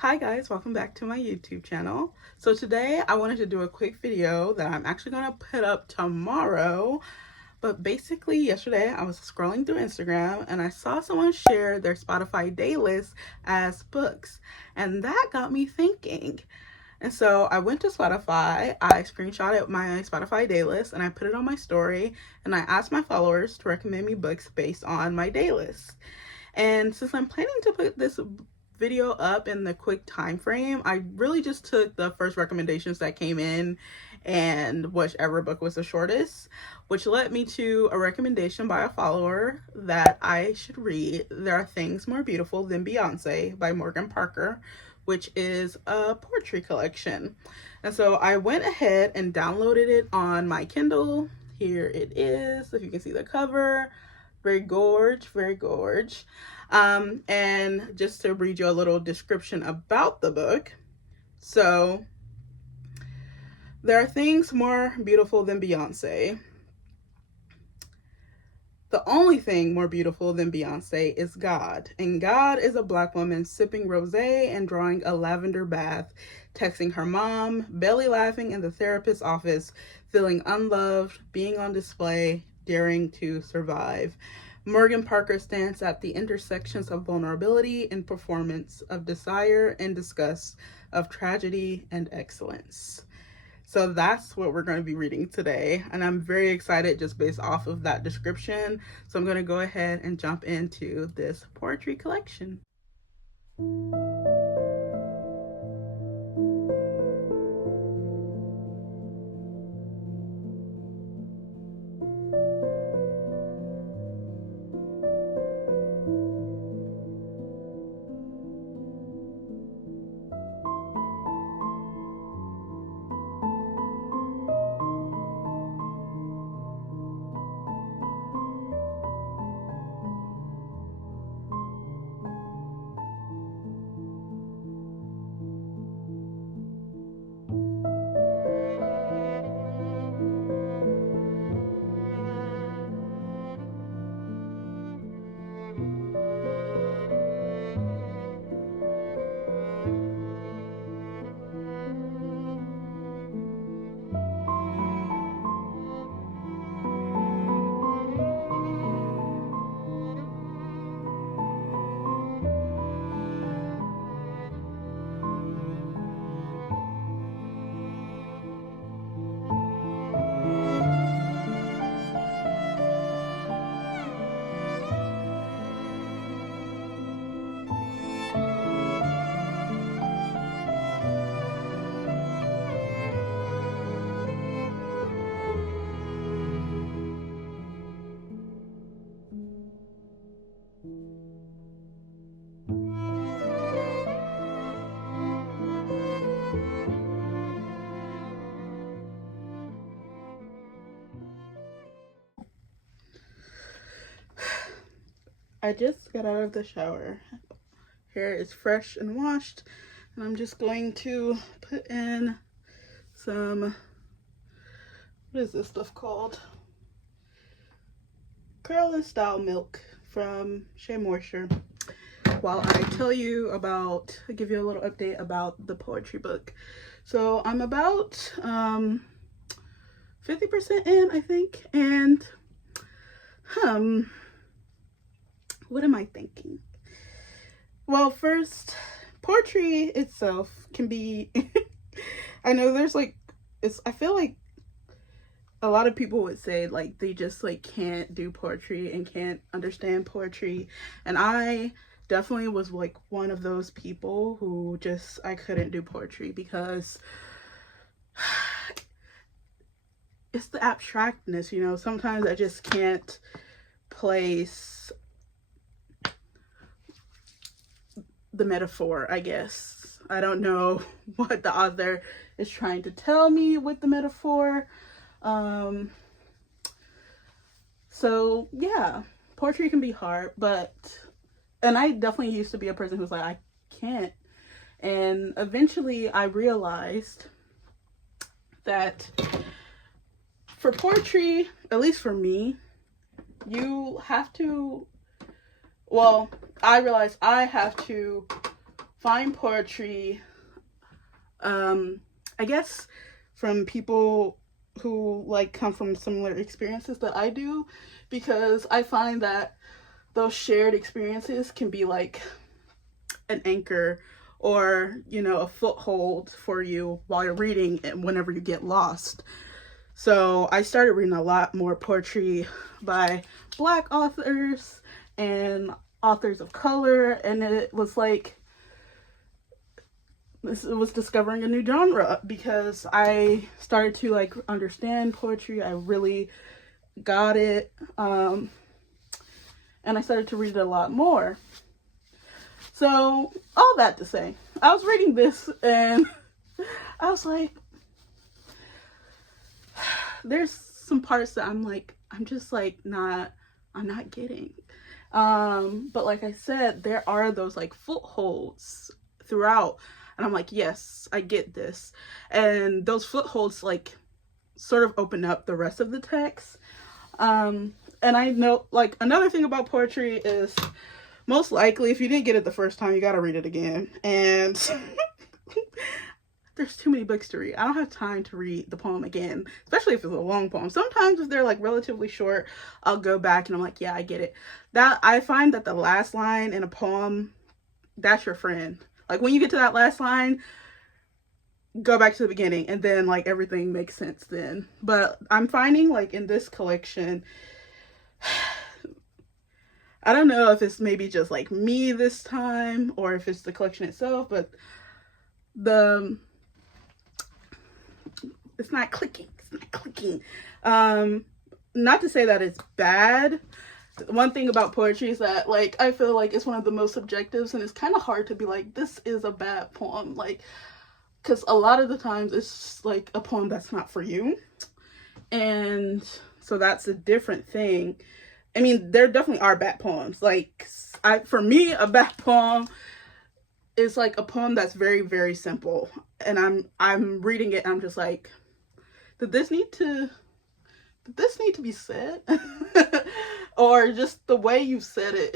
Hi guys, welcome back to my YouTube channel. So today I wanted to do a quick video that I'm actually going to put up tomorrow. But basically yesterday I was scrolling through Instagram and I saw someone share their Spotify day list as books. And that got me thinking. And so I went to Spotify, I screenshotted my Spotify day list and I put it on my story and I asked my followers to recommend me books based on my day list. And since I'm planning to put this video up in the quick time frame, I really just took the first recommendations that came in and whichever book was the shortest, which led me to a recommendation by a follower that I should read There Are Things More Beautiful Than Beyonce by Morgan Parker, which is a poetry collection. And so I went ahead and downloaded it on my Kindle. Here it is, if you can see the cover. Very gorge, very gorge. And just to read you a little description about the book. So, there are things more beautiful than Beyonce. The only thing more beautiful than Beyonce is God. And God is a black woman sipping rosé and drawing a lavender bath, texting her mom, belly laughing in the therapist's office, feeling unloved, being on display, daring to survive. Morgan Parker stands at the intersections of vulnerability and performance, of desire and disgust, of tragedy and excellence. So that's what we're going to be reading today. And I'm very excited just based off of that description. So I'm going to go ahead and jump into this poetry collection. I just got out of the shower. Hair is fresh and washed, and I'm just going to put in some, what is this stuff called? Curl and Style milk from Shea Moisture, while I tell you about, I'll give you a little update about the poetry book. So I'm about 50% in, I think, and what am I thinking? Well, first, poetry itself can be I know there's I feel like a lot of people would say like they just like can't do poetry and can't understand poetry, and I definitely was like one of those people who just I couldn't do poetry because it's the abstractness, you know. Sometimes I just can't place the metaphor, I guess. I don't know what the author is trying to tell me with the metaphor. So yeah, poetry can be hard, and I definitely used to be a person who's like, I can't. And eventually I realized that for poetry, at least for me, you have to, well, I realized I have to find poetry, I guess, from people who like come from similar experiences that I do, because I find that those shared experiences can be like an anchor, or, you know, a foothold for you while you're reading and whenever you get lost. So I started reading a lot more poetry by Black authors and authors of color, and it was like, it was discovering a new genre, because I started to like understand poetry. I really got it, and I started to read it a lot more. So all that to say, I was reading this and I was like, there's some parts that I'm not getting. But like I said, there are those like footholds throughout, and I'm like, yes, I get this. And those footholds like sort of open up the rest of the text. And I know, like, another thing about poetry is, most likely, if you didn't get it the first time, you gotta read it again. And there's too many books to read. I don't have time to read the poem again, especially if it's a long poem. Sometimes if they're like relatively short, I'll go back and I'm like, yeah, I get it. That I find that the last line in a poem, that's your friend. Like, when you get to that last line, go back to the beginning, and then like everything makes sense then. But I'm finding like in this collection, I don't know if it's maybe just like me this time or if it's the collection itself, but it's not clicking. It's not clicking. Not to say that it's bad. One thing about poetry is that, like, I feel like it's one of the most subjectives, and it's kind of hard to be like, this is a bad poem. Like, because a lot of the times it's like a poem that's not for you. And so that's a different thing. I mean, there definitely are bad poems. Like, for me, a bad poem is like a poem that's very, very simple. And I'm reading it and I'm just like, did this need to be said? Or just the way you said it,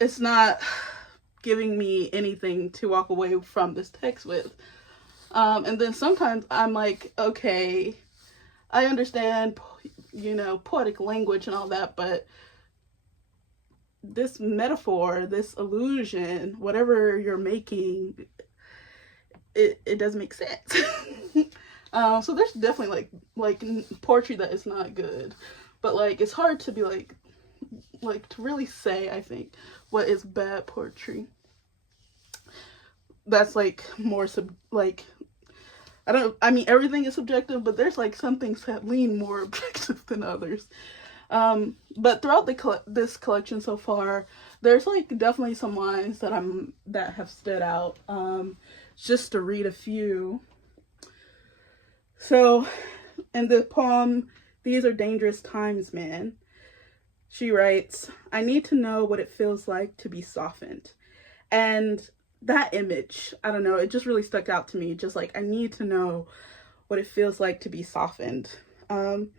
it's not giving me anything to walk away from this text with. And then sometimes I'm like, okay, I understand, you know, poetic language and all that, but this metaphor, this illusion, whatever you're making, it doesn't make sense. So there's definitely like poetry that is not good, but like it's hard to be like to really say, I think, what is bad poetry. That's like more I mean, everything is subjective, but there's like some things that lean more objective than others. But throughout this collection so far, there's like definitely some lines that have stood out. Just to read a few. So, in the poem, "These Are Dangerous Times, Man," she writes, "I need to know what it feels like to be softened." And that image, I don't know, it just really stuck out to me. Just like, I need to know what it feels like to be softened. And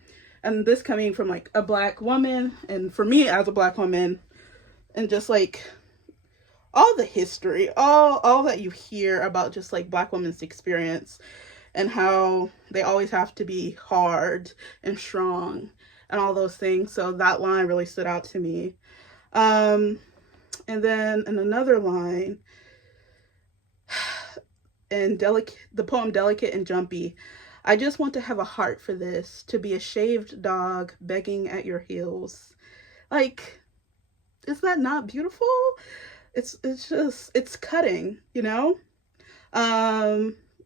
this coming from like a Black woman, and for me as a Black woman, and just like all the history, all that you hear about just like Black women's experience, and how they always have to be hard and strong and all those things. So that line really stood out to me. And then in another line, in the poem "Delicate and Jumpy," "I just want to have a heart for this, to be a shaved dog begging at your heels." Like, is that not beautiful? It's cutting, you know?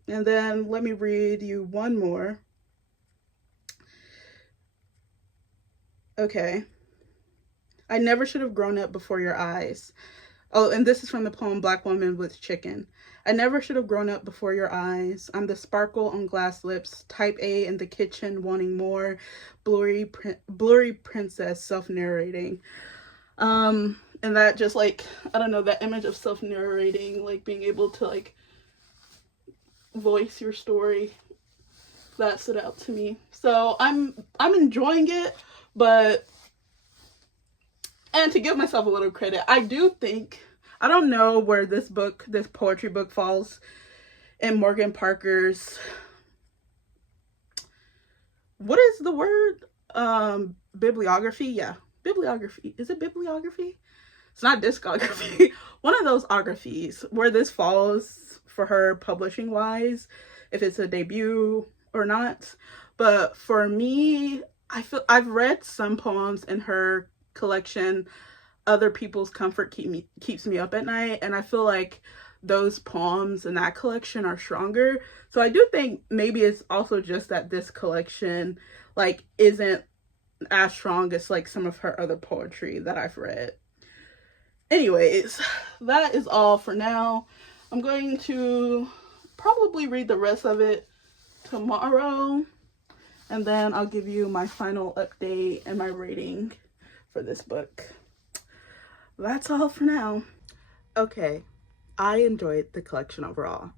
And then let me read you one more. Okay. "I never should have grown up before your eyes." Oh, and this is from the poem "Black Woman with Chicken." "I never should have grown up before your eyes. I'm the sparkle on glass lips, type A in the kitchen, wanting more, blurry princess self-narrating." And that just like, I don't know, that image of self-narrating, like being able to like voice your story, that stood out to me. So I'm enjoying it, but, and to give myself a little credit, I do think I don't know where this poetry book falls in Morgan Parker's, what is the word? Bibliography? Yeah, bibliography. Is it bibliography? It's not discography. One of those ographies, where this falls for her publishing wise, if it's a debut or not. But for me, I feel I've read some poems in her collection, Other People's Comfort Keeps Me Up at Night, and I feel like those poems in that collection are stronger. So I do think maybe it's also just that this collection like isn't as strong as like some of her other poetry that I've read. Anyways, that is all for now. I'm going to probably read the rest of it tomorrow, and then I'll give you my final update and my rating for this book. That's all for now. Okay, I enjoyed the collection overall.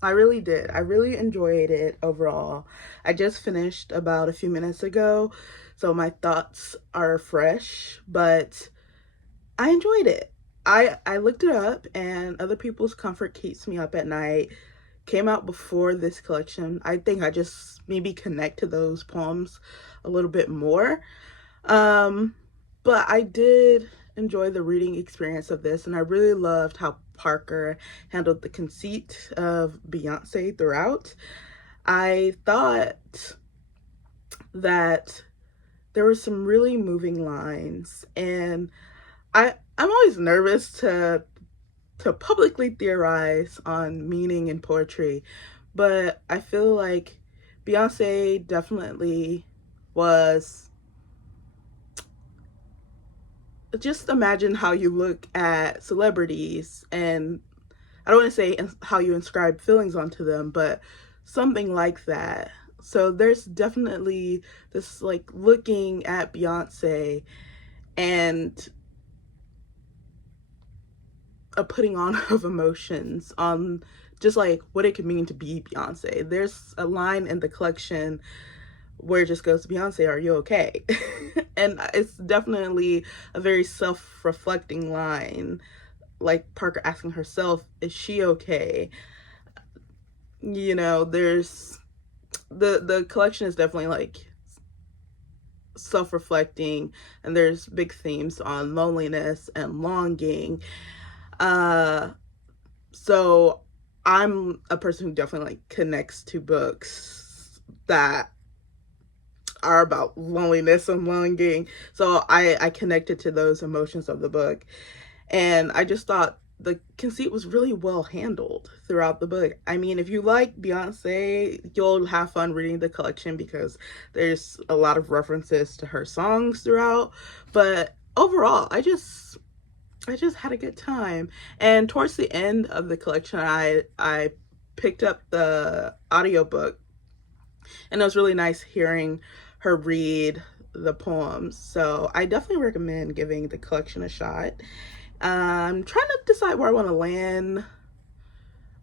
I really did. I really enjoyed it overall. I just finished about a few minutes ago, so my thoughts are fresh, but I enjoyed it. I looked it up, and Other People's Comfort Keeps Me Up at Night came out before this collection. I think I just maybe connect to those poems a little bit more. But I did enjoy the reading experience of this, and I really loved how Parker handled the conceit of Beyonce throughout. I thought that there were some really moving lines, and I'm always nervous to publicly theorize on meaning in poetry, but I feel like Beyonce definitely was. Just imagine how you look at celebrities, and I don't want to say how you inscribe feelings onto them, but something like that. So there's definitely this like looking at Beyonce and a putting on of emotions on just like what it could mean to be Beyonce. There's a line in the collection where it just goes, Beyonce, are you okay? And it's definitely a very self-reflecting line, like Parker asking herself, is she okay? You know, there's the collection is definitely like self-reflecting, and there's big themes on loneliness and longing. So I'm a person who definitely like connects to books that are about loneliness and longing. So I connected to those emotions of the book, and I just thought the conceit was really well handled throughout the book. I mean, if you like Beyonce, you'll have fun reading the collection because there's a lot of references to her songs throughout. But overall, I just had a good time. And towards the end of the collection, I picked up the audiobook, and it was really nice hearing her read the poems. So I definitely recommend giving the collection a shot. I'm trying to decide where I want to land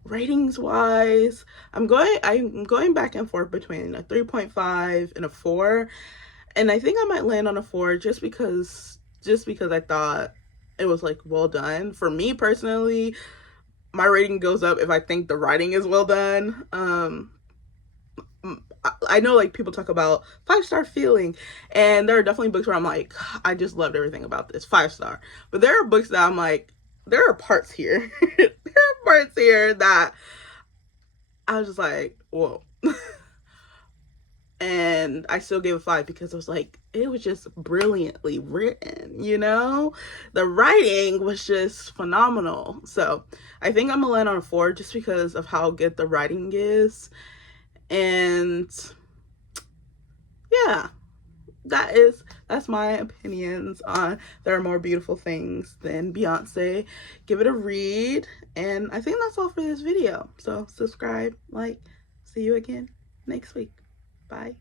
ratings wise. I'm going back and forth between a 3.5 and a 4, and I think I might land on a 4 just because I thought it was like well done. For me personally, my rating goes up if I think the writing is well done. I know like people talk about 5-star feeling, and there are definitely books where I'm like, I just loved everything about this, 5-star. But there are books that I'm like, there are parts here there are parts here that I was just like, whoa. And I still gave it 5 because it was like, it was just brilliantly written, you know? The writing was just phenomenal. So I think I'm gonna land on a 4 just because of how good the writing is. And yeah, that's my opinions on There Are More Beautiful Things Than Beyonce. Give it a read, and I think that's all for this video. So subscribe, like, see you again next week. Bye.